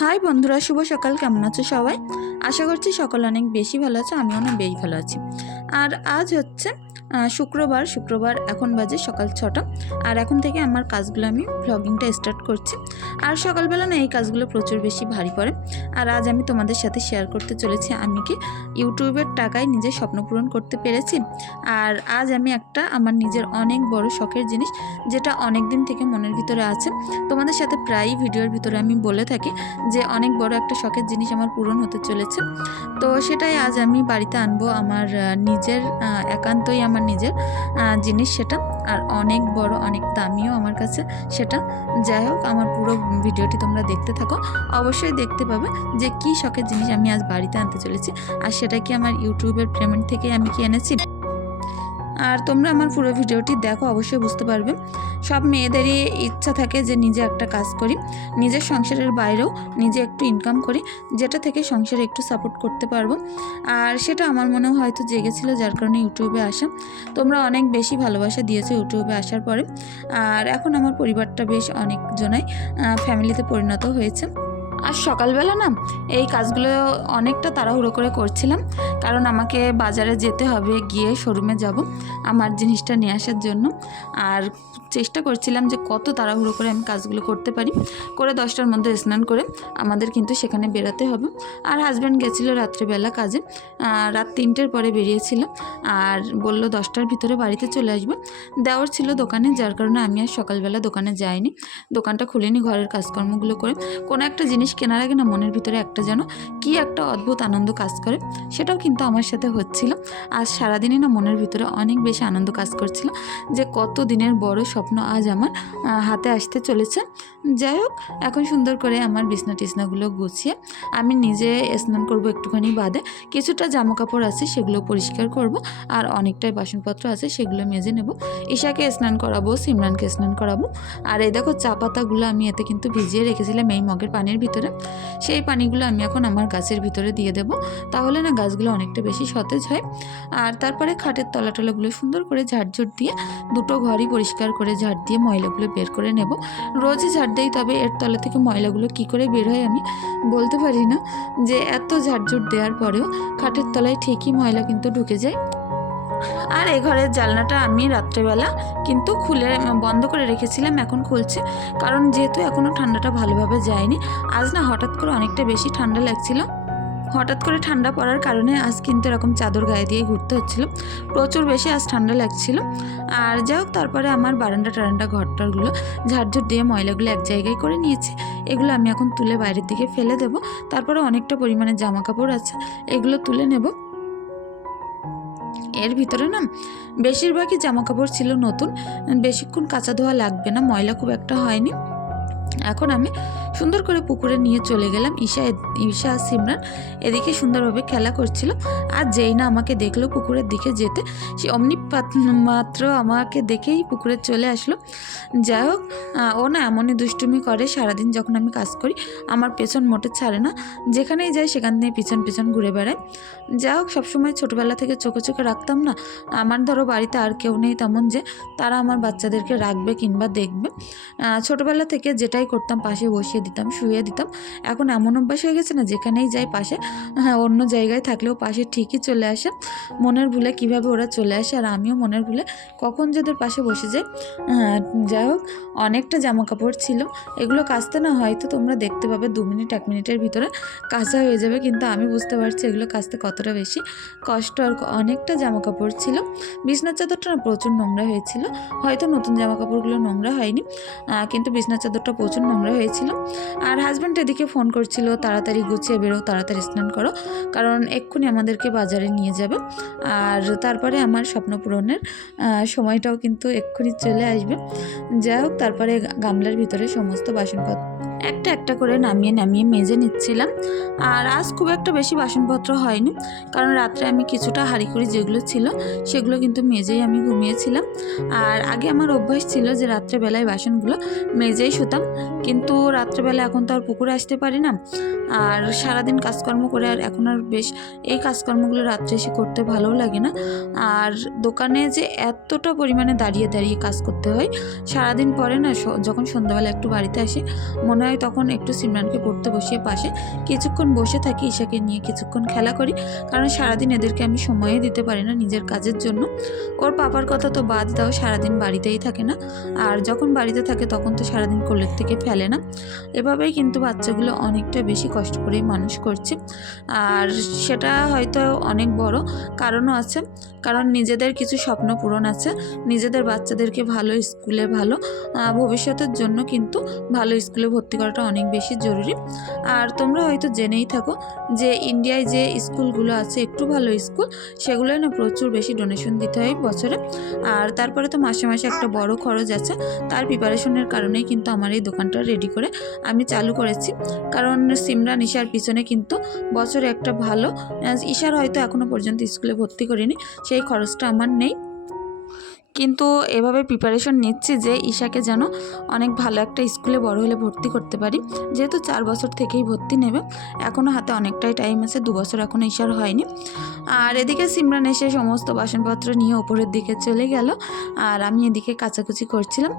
High বন্ধুরা, শুভ সকাল। কেমন আছো সবাই? আশা করছি সকাল অনেক বেশি ভালো আছে আমি অনেক বেশ ভালো আছি। আর আজ হচ্ছে শুক্রবার শুক্রবার এখন বাজে সকাল ছটা। আর এখন থেকে আমার কাজগুলো আমি ভ্লগিংটা স্টার্ট করছি। আর সকালবেলা না এই কাজগুলো প্রচুর বেশি ভারী পড়ে। আর আজ আমি তোমাদের সাথে শেয়ার করতে চলেছি আমি কি ইউটিউবের টাকায় নিজের স্বপ্ন পূরণ করতে পেরেছি। আর আজ আমি একটা আমার নিজের অনেক বড় শখের জিনিস যেটা অনেক দিন থেকে মনের ভিতরে আছে। তোমাদের সাথে প্রায়ই ভিডিওর ভিতরে আমি বলে থাকি যে অনেক বড় একটা শখের জিনিস আমার পূরণ হতে চলেছে। তো সেটাই আজ আমি বাড়িতে আনব আমার আহ, নিজের একান্তই আমার নিজের জিনিস সেটা। আর অনেক বড়, অনেক দামিও আমার কাছে সেটা। যাই হোক, আমার পুরো ভিডিওটি তোমরা দেখতে থাকো। অবশ্যই দেখতে পাবে যে কি শখের জিনিস আমি আজ বাড়িতে আনতে চলেছি। আর সেটা কি আমার ইউটিউবের পেমেন্ট থেকে আমি কি এনেছি? আর তোমরা আমার পুরো ভিডিওটি দেখো, অবশ্যই বুঝতে পারবে। সব মেয়েদেরই ইচ্ছা থাকে যে নিজে একটা কাজ করি, নিজের সংসারের বাইরেও নিজে একটু ইনকাম করি, যেটা থেকে সংসারে একটু সাপোর্ট করতে পারব। আর সেটা আমার মনে হয়তো জেগেছিল, যার কারণে ইউটিউবে আসা। তোমরা অনেক বেশি ভালোবাসা দিয়েছ ইউটিউবে আসার পরে। আর এখন আমার পরিবারটা বেশ অনেকজনাই ফ্যামিলিতে পরিণত হয়েছে। আর সকালবেলা না এই কাজগুলো অনেকটা তাড়াহুড়ো করে করছিলাম, কারণ আমাকে বাজারে যেতে হবে, গিয়ে শোরুমে যাব আমার জিনিসটা নিয়ে আসার জন্য। আর চেষ্টা করছিলাম যে কত তাড়াহুড়ো করে আমি কাজগুলো করতে পারি, করে দশটার মধ্যে স্নান করে আমাদের কিন্তু সেখানে বেরাতে হবে। আর হাজব্যান্ড গেছিল রাত্রেবেলা কাজে রাত তিনটের পরে বেরিয়েছিল আর বলল দশটার ভিতরে বাড়িতে চলে আসবে। দেওয়ার ছিল দোকানে, যার কারণে আমি আর সকালবেলা দোকানে যাইনি। দোকানটা খুলিনি ঘরের কাজকর্মগুলো করে। কোনো একটা জিনিস কেনার আগে না মনের ভিতরে একটা যেন কি একটা অদ্ভুত আনন্দ কাজ করে, সেটাও কিন্তু আমার সাথে হচ্ছিল। আজ সারাদিনই না মনের ভিতরে অনেক বেশি আনন্দ কাজ করছিল যে কত দিনের বড় স্বপ্ন আজ আমার হাতে আসতে চলেছে। যাই হোক, এখন সুন্দর করে আমার বিছনা টিছনাগুলো গুছিয়ে আমি নিজে স্নান করব একটুখানি বাদে। কিছুটা জামা কাপড় আছে সেগুলো পরিষ্কার করব আর অনেকটাই বাসনপত্র আছে সেগুলো মেজে নেব। ঈশাকে স্নান করাবো, সিমরানকে স্নান করাবো। আর এই দেখো চা পাতাগুলো আমি এতে কিন্তু ভিজিয়ে রেখেছিলাম এই মগের পানির ভিতরে। সেই পানিগুলো আমি এখন আমার গাছের ভিতরে দিয়ে দেব। তাহলে না গাছগুলো অনেকটা বেশি সতেজ হয়। আর তারপরে খাটের তলা টলাগুলো সুন্দর করে ঝাড়ঝুট দিয়ে দুটো ঘরই পরিষ্কার করে ঝাড় দিয়ে ময়লাগুলো বের করে নেব। রোজই ঝাড় দেই, তবে এর তলা থেকে ময়লাগুলো কি করে বের হয় আমি বলতে পারি না। যে এত ঝাড়ঝুট দেওয়ার পরেও খাটের তলায় ঠিকই ময়লা কিন্তু ঢুকে যায়। আর এই ঘরের জানলাটা আমি রাত্রেবেলা কিন্তু খুলে বন্ধ করে রেখেছিলাম, এখন খুলছি। কারণ যেহেতু এখনও ঠান্ডাটা ভালোভাবে যায়নি, আজ না হঠাৎ করে অনেকটা বেশি ঠান্ডা লাগছিল। হঠাৎ করে ঠান্ডা পড়ার কারণে আজ কিন্তু এরকম চাদর গায়ে দিয়ে ঘুরতে হচ্ছিল। প্রচুর বেশি আজ ঠান্ডা লাগছিল। আর যাই হোক, তারপরে আমার বারান্দা টারান্ডা ঘরটারগুলো ঝাড়ঝুট দিয়ে ময়লাগুলো এক জায়গায় করে নিয়েছি। এগুলো আমি এখন তুলে বাইরের দিকে ফেলে দেবো। তারপরে অনেকটা পরিমাণে জামা কাপড় আছে, এগুলো তুলে নেব। এর ভিতরে না বেশিরভাগই জামাকাপড় ছিল নতুন, বেশিক্ষণ কাঁচা ধোয়া লাগবে না, ময়লা খুব একটা হয়নি। এখন আমি সুন্দর করে পুকুরে নিয়ে চলে গেলাম। ঈশা ঈশা আর সিমরান এদিকে সুন্দরভাবে খেলা করছিল। আর যেই না আমাকে দেখল পুকুরের দিকে যেতে। সে অমনি মাত্র আমাকে দেখেই পুকুরে চলে আসলো। যাই হোক ও না এমনই দুষ্টুমি করে সারাদিন যখন আমি কাজ করি, আমার পেছন মোটে ছাড়ে না। যেখানেই যাই সেখান থেকে পিছন পিছন ঘুরে বেড়ায়। যাই হোক, সবসময় ছোটোবেলা থেকে চোখে চোখে রাখতাম না। আমার ধরো বাড়িতে আর কেউ নেই তেমন যে তারা আমার বাচ্চাদেরকে রাখবে কিংবা দেখবে। ছোটোবেলা থেকে যেটাই করতাম পাশে বসিয়ে দিতাম শুয়ে দিতাম। এখন এমন অভ্যাস হয়ে গেছে না যেখানেই যাই পাশে হ্যাঁ অন্য জায়গায় থাকলেও পাশে ঠিকই চলে আসে। মনের ভুলে কীভাবে ওরা চলে আসে আর আমিও মনের ভুলে কখন যাদের পাশে বসে যাই। আহ, যাই হোক অনেকটা জামা কাপড় ছিল। এগুলো কাচতে না হয়তো তোমরা দেখতে পাবে দু মিনিট এক মিনিটের ভিতরে কাঁচা হয়ে যাবে কিন্তু আমি বুঝতে পারছি এগুলো কাচতে কতটা বেশি কষ্ট আর অনেকটা জামা কাপড় ছিল। বিছনার চাদরটা না প্রচুর নোংরা হয়েছিল। হয়তো নতুন জামা কাপড়গুলো নোংরা হয়নি কিন্তু বিছনার চাদরটা প্রচুর নোংরা হয়েছিল। আর হাজব্যান্ড এদিকে ফোন করছিল, তাড়াতাড়ি গুছিয়ে বেরো, তাড়াতাড়ি স্নান করো। কারণ এক্ষুনি আমাদেরকে বাজারে নিয়ে যাবে। আর তারপরে আমার স্বপ্ন পূরণের সময়টাও কিন্তু এক্ষুনি চলে আসবে। যাই হোক, তারপরে গামলার ভিতরে সমস্ত বাসনপত্র একটা একটা করে নামিয়ে নামিয়ে মেজে নিচ্ছিলাম। আর আজ খুব একটা বেশি বাসনপত্র হয়নি, কারণ রাত্রে আমি কিছুটা হাঁড়িকুড়ি যেগুলো ছিল, সেগুলো কিন্তু মেজেই আমি ঘুমিয়েছিলাম। আর আগে আমার অভ্যাস ছিল যে রাত্রেবেলায় বাসনগুলো মেজেই শুতাম, কিন্তু রাত্রেবেলা এখন তো আর পুকুরে আসতে পারি না। আর সারাদিন কাজকর্ম করে আর এখন আর বেশ, এই কাজকর্মগুলো রাত্রে এসে করতে ভালোও লাগে না। আর দোকানে যে এতটা পরিমাণে দাঁড়িয়ে দাঁড়িয়ে কাজ করতে হয়, সারাদিন পরে না যখন সন্ধ্যাবেলা একটু বাড়িতে আসি, মনে হয় সময় তখন একটু সিমরানকে পড়তে বসিয়ে পাশে কিছুক্ষণ বসে থাকি ঈশাকে নিয়ে কিছুক্ষণ খেলা করি। কারণ সারাদিন এদেরকে আমি সময়ই দিতে পারি না নিজের কাজের জন্য। ওর পাপার কথা তো বাদ দাও, সারাদিন বাড়িতেই থাকে না। আর যখন বাড়িতে থাকে তখন তো সারাদিন কোলের থেকে ফেলে না। এভাবেই কিন্তু বাচ্চাগুলো অনেকটা বেশি কষ্ট করেই মানুষ করছে। আর সেটা হয়তো অনেক বড় কারণও আছে। কারণ নিজেদের কিছু স্বপ্ন পূরণ আছে। নিজেদের বাচ্চাদেরকে ভালো স্কুলে ভালো ভবিষ্যতের জন্য কিন্তু ভালো স্কুলে ভর্তি করাটা অনেক বেশি জরুরি। আর তোমরা হয়তো জেনেই থাকো যে ইন্ডিয়ায় যে স্কুলগুলো আছে একটু ভালো স্কুল, সেগুলোয় না প্রচুর বেশি ডোনেশন দিতে হয় বছরে। আর তারপরে তো মাসে মাসে একটা বড় খরচ আছে, তার প্রিপারেশনের কারণেই কিন্তু আমার এই দোকানটা রেডি করে আমি চালু করেছি। কারণ সিমরান, ঈশার পিছনে কিন্তু বছরে একটা ভালো ঈশার হয়তো এখনও পর্যন্ত স্কুলে ভর্তি করিনি, সেই খরচটা আমার নেই। কিন্তু এভাবে প্রিপারেশন নিচ্ছি যে ঈশাকে যেন অনেক ভালো একটা স্কুলে বড় হলে ভর্তি করতে পারি। যেহেতু চার বছর থেকেই ভর্তি নেবে এখনও হাতে অনেকটাই টাইম আছে, দু বছর এখনও ঈশার হয়নি। আর এদিকে সিমরান এসে সমস্ত বাসনপত্র নিয়ে ওপরের দিকে চলে গেল। আর আমি এদিকে কাচাকুচি করছিলাম।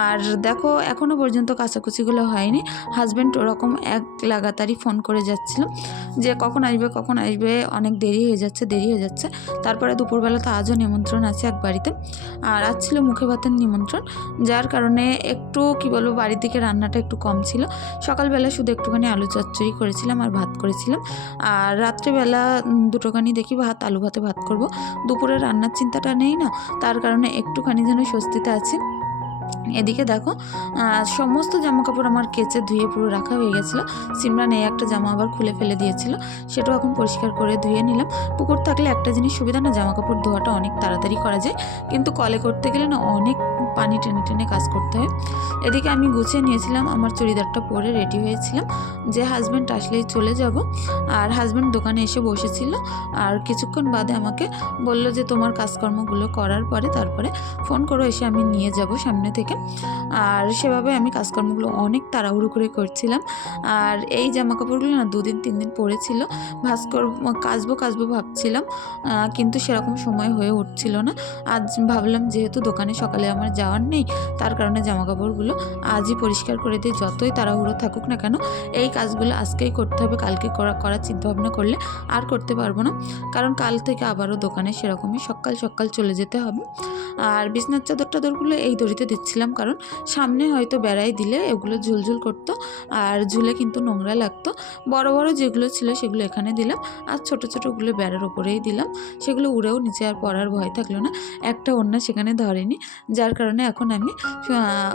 আর দেখো এখনও পর্যন্ত কাচাকুচিগুলো হয়নি। হাজব্যান্ড ওরকম এক লাগাতারই ফোন করে যাচ্ছিল। যে কখন আসবে কখন আসবে, অনেক দেরি হয়ে যাচ্ছে, দেরি হয়ে যাচ্ছে। তারপরে দুপুরবেলা তো আজও নিমন্ত্রণ আছে এক বাড়িতে। আর আজ ছিল মুখে ভাতের নিমন্ত্রণ, যার কারণে একটু, কি বলব, বাড়ির দিকে রান্নাটা একটু কম ছিল। সকালবেলা শুধু একটুখানি আলু চচ্চড়ি করেছিলাম আর ভাত করেছিলাম। আর রাত্রেবেলা দুটোখানি দেখি ভাত, আলু ভাতে ভাত করব। দুপুরে রান্নার চিন্তাটা নেই না? তার কারণে একটুখানি যেন স্বস্তিতে আছি। এদিকে দেখো সমস্ত জামা কাপড় আমার কেচে ধুয়ে পুরো রাখা হয়ে গেছিল। সিমরান এই একটা জামা আবার খুলে ফেলে দিয়েছিল, সেটাও এখন পরিষ্কার করে ধুয়ে নিলাম। পুকুর থাকলে একটা জিনিস সুবিধা না জামা কাপড় ধোয়াটা অনেক তাড়াতাড়ি করা যায়। কিন্তু কলে করতে গেলে না অনেক পানি টেনে টেনে কাজ করতে হয়। এদিকে আমি গুছিয়ে নিয়েছিলাম, আমার চুড়িদারটা পরে রেডি হয়েছিলাম যে হাজব্যান্ড আসলেই চলে যাব। আর হাজব্যান্ড দোকানে এসে বসেছিল আর কিছুক্ষণ বাদে আমাকে বলল যে তোমার কাজকর্মগুলো করার পরে তারপরে ফোন করো এসে আমি নিয়ে যাব সামনে থেকে। আর সেভাবে আমি কাজকর্মগুলো অনেক তাড়াহুড়ো করে করছিলাম। আর এই জামা কাপড়গুলো না দুদিন, তিন দিন পরেছিল। ভাস্কর, কাচবো কাচবো ভাবছিলাম কিন্তু সেরকম সময় হয়ে উঠছিল না। আজ ভাবলাম যেহেতু দোকানে সকালে আমার যাওয়ার নেই। তার কারণে জামা কাপড়গুলো আজই পরিষ্কার করে দিই। যতই তাড়াহুড়ো থাকুক না কেন, এই কাজগুলো আজকেই করতে হবে। কালকে করা, করার চিন্তাভাবনা করলে আর করতে পারব না। কারণ কাল থেকে আবারও দোকানে সেরকমই সকাল সকাল চলে যেতে হবে। আর বিছনার চাদর টাদরগুলো এই দড়িতে দিচ্ছিলাম কারণ সামনে হয়তো বেড়াই দিলে এগুলো ঝুলঝুল করতো আর ঝুলে কিন্তু নোংরা লাগতো। বড় বড় যেগুলো ছিল সেগুলো এখানে দিলাম আর ছোট, ছোটোগুলো বেড়ার ওপরেই দিলাম। সেগুলো উড়েও নিচে আর পড়ার ভয় থাকল না। একটা ওড়না সেখানে ধরেনি। যার কারণে এখন আমি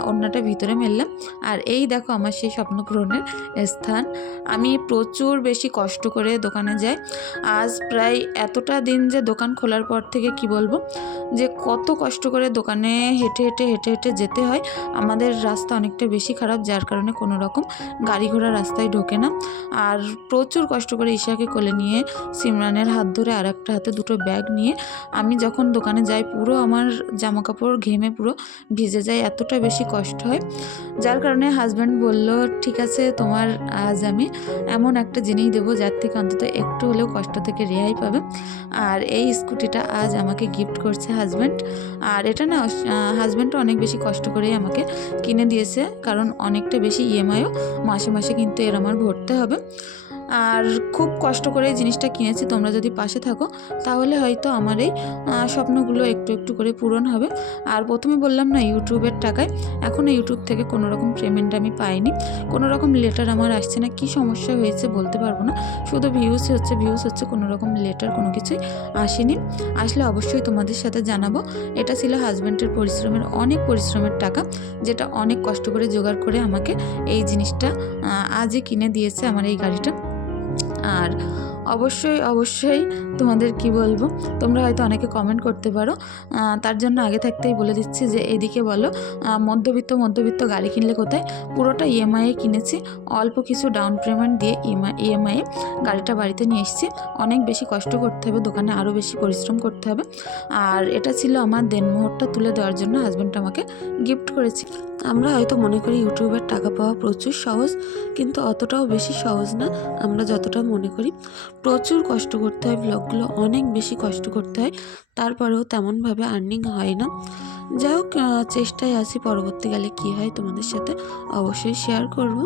ওড়নাটা ভিতরে মেললাম। আর এই দেখো আমার সেই স্বপ্ন পূরণের স্থান। আমি প্রচুর বেশি কষ্ট করে দোকানে যাই। আজ প্রায় এতটা দিন যে দোকান খোলার পর থেকে কি বলব? যে কত কষ্ট করে দোকানে হেঁটে হেঁটে হেঁটে হেঁটে যেতে হয়। আমাদের রাস্তা অনেকটা বেশি খারাপ, যার কারণে কোনো রকম গাড়ি ঘোড়া রাস্তায় ঢোকে না। আর প্রচুর কষ্ট করে ঈশাকে কোলে নিয়ে সিমরানের হাত ধরে আর একটা হাতে দুটো ব্যাগ নিয়ে আমি যখন দোকানে যাই, পুরো আমার জামা কাপড় ঘেমে পুরো ভিজে যায়, এতটা বেশি কষ্ট হয়। যার কারণে হাজব্যান্ড বলল, ঠিক আছে, তোমার আজ আমি এমন একটা জিনিস দেবো যার থেকে অন্তত একটু হলেও কষ্ট থেকে রেহাই পাবে। আর এই স্কুটিটা আজ আমাকে গিফট করছে হাজব্যান্ড আর এটা না হাজব্যান্ডও অনেক বেশি কষ্ট করেই আমাকে কিনে দিয়েছে। কারণ অনেকটা বেশি ইএমআইও মাসে মাসে কিন্তু এর আমার ভরতে হবে। আর খুব কষ্ট করে জিনিসটা কিনেছি, তোমরা যদি পাশে থাকো, তাহলে হয়তো আমার এই স্বপ্নগুলো একটু একটু করে পূরণ হবে। আর প্রথমে বললাম না, ইউটিউবের টাকায়। এখনও ইউটিউব থেকে কোনো রকম পেমেন্ট আমি পাইনি। কোনো রকম লেটার আমার আসছে না, কী সমস্যা হয়েছে বলতে পারব না। শুধু ভিউজ হচ্ছে ভিউজ হচ্ছে, কোনো রকম লেটার কোনো কিছুই আসেনি। আসলে অবশ্যই তোমাদের সাথে জানাব, এটা ছিল হাজব্যান্ডের পরিশ্রমের, অনেক পরিশ্রমের টাকা, যেটা অনেক কষ্ট করে জোগাড় করে আমাকে এই জিনিসটা আজই কিনে দিয়েছে আমার এই গাড়িটা। আর অবশ্যই অবশ্যই তোমাদের কি বলব? তোমরা হয়তো অনেকে কমেন্ট করতে পারো। তার জন্য আগে থাকতেই বলে দিচ্ছি যে, এদিকে বলো মধ্যবিত্ত মধ্যবিত্ত গাড়ি কিনলে কোথায়? পুরোটা ইএমআইয়ে কিনেছি। অল্প কিছু ডাউন পেমেন্ট দিয়ে ইএমআই ইএমআইয়ে গাড়িটা বাড়িতে নিয়ে এসেছি। অনেক বেশি কষ্ট করতে হবে, দোকানে আরও বেশি পরিশ্রম করতে হবে। আর এটা ছিল আমার দেনমোহরটা তুলে দেওয়ার জন্য হাজব্যান্ড আমাকে গিফট করেছি। আমরা হয়তো মনে করি ইউটিউবের টাকা পাওয়া প্রচুর সহজ, কিন্তু অতটাও বেশি সহজ না, আমরা যতটা মনে করি। প্রচুর কষ্ট করতে হয় ব্লগগুলো অনেক বেশি কষ্ট করতে হয়, তারপরেও তেমনভাবে আর্নিং হয় না। যাই হোক চেষ্টায় আছি পরবর্তীকালে কী হয় তোমাদের সাথে অবশ্যই শেয়ার করব।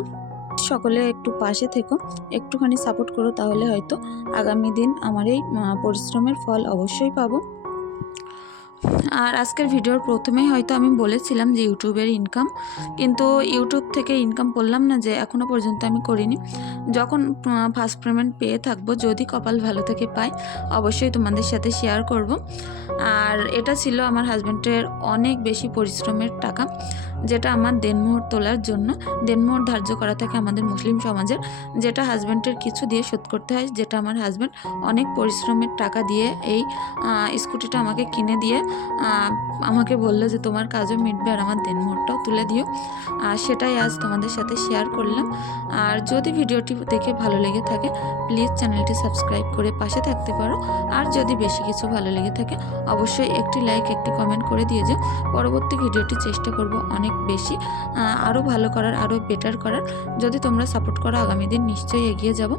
সকলে একটু পাশে থেকো, একটুখানি সাপোর্ট করো, তাহলে হয়তো আগামী দিন আমার এই পরিশ্রমের ফল অবশ্যই পাবো। আর আজকের ভিডিওর প্রথমেই হয়তো আমি বলেছিলাম যে ইউটিউবের ইনকাম কিন্তু ইউটিউব থেকে ইনকাম করলাম না যে এখনও পর্যন্ত আমি করিনি। যখন ফার্স্ট পেমেন্ট পেয়ে থাকব, যদি কপাল ভালো থেকে পাই, অবশ্যই তোমাদের সাথে শেয়ার করব। আর এটা ছিল আমার হাজব্যান্ডের অনেক বেশি পরিশ্রমের টাকা, যেটা আমার দেনমোহর তোলার জন্য। দেনমোহর ধার্য করা থাকে আমাদের মুসলিম সমাজের, যেটা হাজব্যান্ডের কিছু দিয়ে শোধ করতে হয়, যেটা আমার হাজব্যান্ড অনেক পরিশ্রমের টাকা দিয়ে এই স্কুটিটা আমাকে কিনে দিয়ে আমাকে বলল যে তোমার কাজও মিটবে আর আমার দেনমোহরটাও তুলে দিও। আর সেটাই আজ তোমাদের সাথে শেয়ার করলাম। আর যদি ভিডিওটি দেখে ভালো লেগে থাকে প্লিজ চ্যানেলটি সাবস্ক্রাইব করে পাশে থাকতে পারো। আর যদি বেশি কিছু ভালো লেগে থাকে, অবশ্যই একটি লাইক একটি কমেন্ট করে দিয়ে যাও। পরবর্তী ভিডিওটি চেষ্টা করব অনেক বেশি আরও ভালো করার, আরও বেটার করার। যদি তোমরা সাপোর্ট করো, আগামী দিন নিশ্চয়ই এগিয়ে যাব।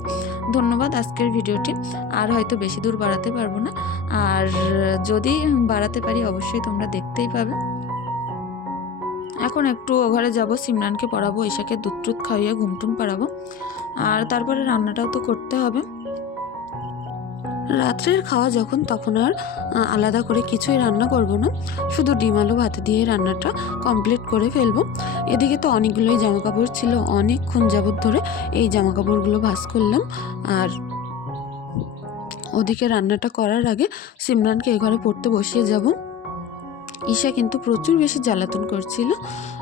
ধন্যবাদ আজকের ভিডিওটি। আর হয়তো বেশি দূর বাড়াতে পারব না। আর যদি বাড়াতে পারি, অবশ্যই তোমরা দেখতেই পাবে। এখন একটু ঘরে যাব, সিমরানকে পড়াবো, ঈশাকে দুধ টুধ খাইয়ে ঘুমটুম পাড়াবো। আর তারপরে রান্নাটাও তো করতে হবে। রাত্রের খাওয়া যখন, তখন আর আলাদা করে কিছুই রান্না করব না। শুধু ডিম, আলু, ভাত দিয়ে রান্নাটা কমপ্লিট করে ফেলব। এদিকে তো অনেকগুলোই জামা কাপড় ছিল, অনেকক্ষণ যাবত ধরে এই জামা কাপড়গুলো ভাস করলাম। আর ওদিকে রান্নাটা করার আগে সিমরানকে এ ঘরে পড়তে বসিয়ে যাব। ঈশা কিন্তু প্রচুর বেশি জ্বালাতন করছিল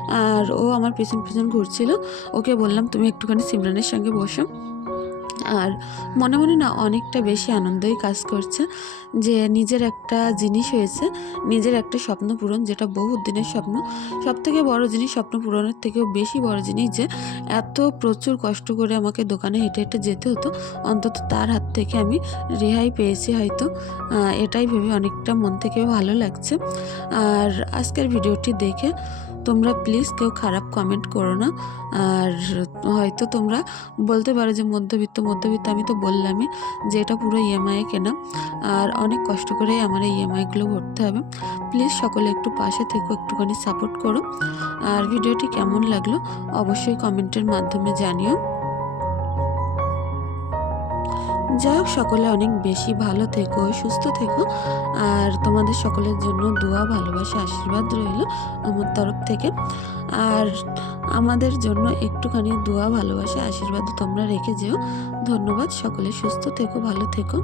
আর ও আমার পেছন পেছন ঘুরছিল। ওকে বললাম, তুমি একটুখানি সিমরানের সঙ্গে বসো। আর মনে মনে না অনেকটা বেশি আনন্দই কাজ করছে যে নিজের একটা জিনিস হয়েছে, নিজের একটা স্বপ্ন পূরণ যেটা বহু দিনের স্বপ্ন। সব থেকে বড় জিনিস স্বপ্ন পূরণের থেকেও বেশি বড় জিনিস যে, এত প্রচুর কষ্ট করে আমাকে দোকানে হেঁটে হেঁটে যেতে হতো। অন্তত তার হাত থেকে আমি রেহাই পেয়েছি হয়তো। এটাই ভেবে অনেকটা মন থেকে ভালো লাগছে। আর আজকের ভিডিওটি দেখে তোমরা প্লিজ কেউ খারাপ কমেন্ট করো না। আর হয়তো তোমরা বলতে পারো যে মধ্যবিত্ত মধ্যবিত্ত আমি তো বললামই যে এটা পুরো ইএমআই কেনা। আর অনেক কষ্ট করে আমার এই ইএমআইগুলো ভরতে হবে। প্লিজ সকলে একটু পাশে থেকো, একটুখানি সাপোর্ট করো। আর ভিডিওটি কেমন লাগল অবশ্যই কমেন্টের মাধ্যমে জানিও। যাই হোক, সকলে অনেক বেশি ভালো থেকো, সুস্থ থেকো। আর তোমাদের সকলের জন্য দোয়া, ভালোবাসা, আশীর্বাদ রইল আমার তরফ থেকে। আর আমাদের জন্য একটুখানি দোয়া, ভালোবাসা, আশীর্বাদ তোমরা রেখে যেও। ধন্যবাদ, সকলে সুস্থ থেকো, ভালো থেকো।